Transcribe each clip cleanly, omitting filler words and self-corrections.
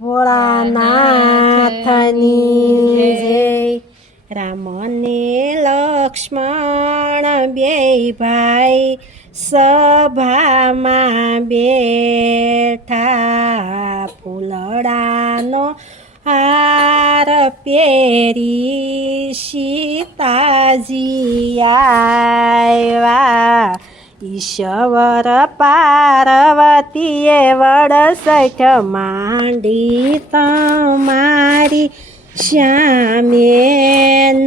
ભોળાનાથની જય. રામ ને લક્ષ્મણ બેય ભાઈ સભામાં બેઠા, ફૂલડાનો હાર પહેરી સીતાજી આવ્યા. ઈશ્વર પાર્વતીએ વડસઠ માંડી તમારી શ્યામે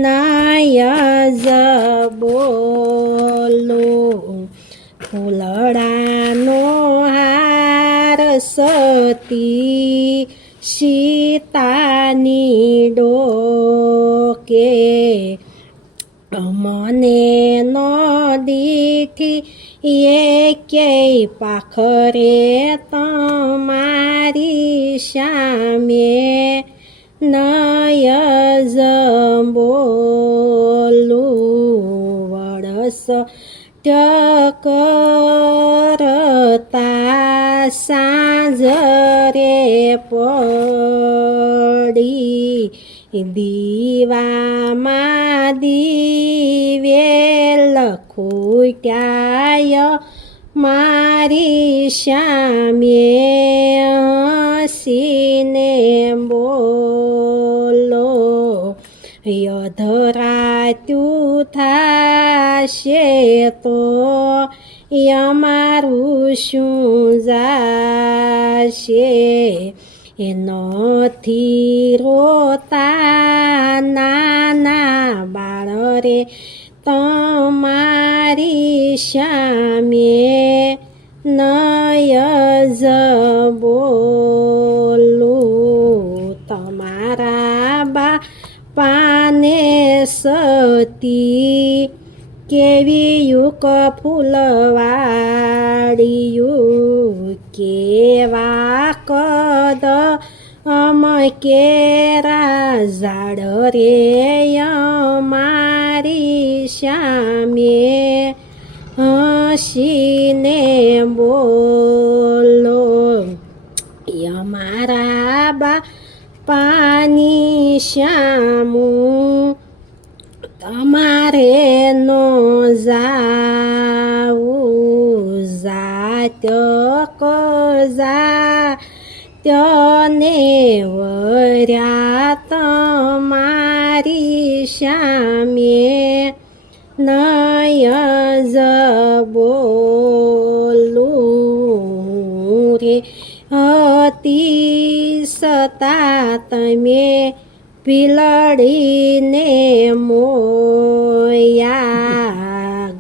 નયજ બોલો. ફૂલડાનો હાર સતી સીતાની ડોકે, મને નો દીઠી એકેય પાખરે તમારી સામે નયજ બોલું. વડસ કરતા સાંજ રે પડી, દીવામાં દિવેલ ખૂટ્યા મારી સામે હસીને બોલો. અધરાત્યું થાશે તો અમારું શું જાશે, એ નથી રોતા નાના બાળ રે તમારી સામે નયજ બોલું. તમારા બાપાને સતી કેવી યુક ફૂલવાડિયું, કેવા કદ કેરા ઝાડ રે અમારી સામે હસીને બોલો. અમારા બાપાની શ્યામું તમારે નો જાવું, જાત કજા ત્યને વર્યા તમારી સામે નયજ બોલું. રે હતી સતા તમે પીલડીને મોયા,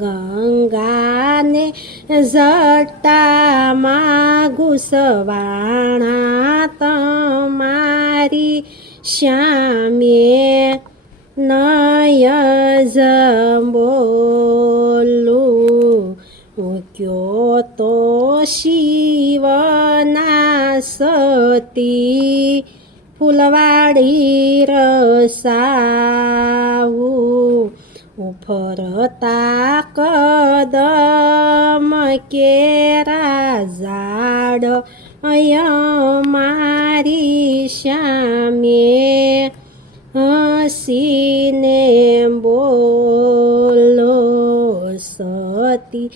ગંગાને જટામાં ઘુસવાણા તમારી સામે નયજ બોલું. કયો તો શિવના સતી ફૂલવાડી રસાવું, ફરતા કદમ કેરા ઝાડ અમારી સામે હસીને બોલો. સતી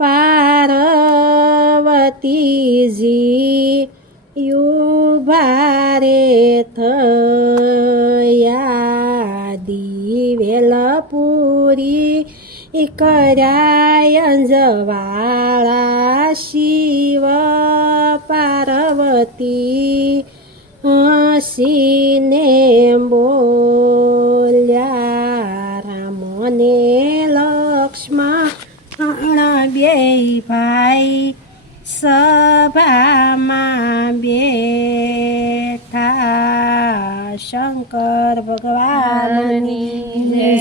પાર્વતીજી યુભારે થયા, દિવેલ પૂરી કર્યા અંજવાળા શિવ પાર્વતી હસીને બોલ્યા. રામ ને લક્ષ્મણ બેય ભાઈ સભામાં બેઠા, શંકર ભગવાનની જય.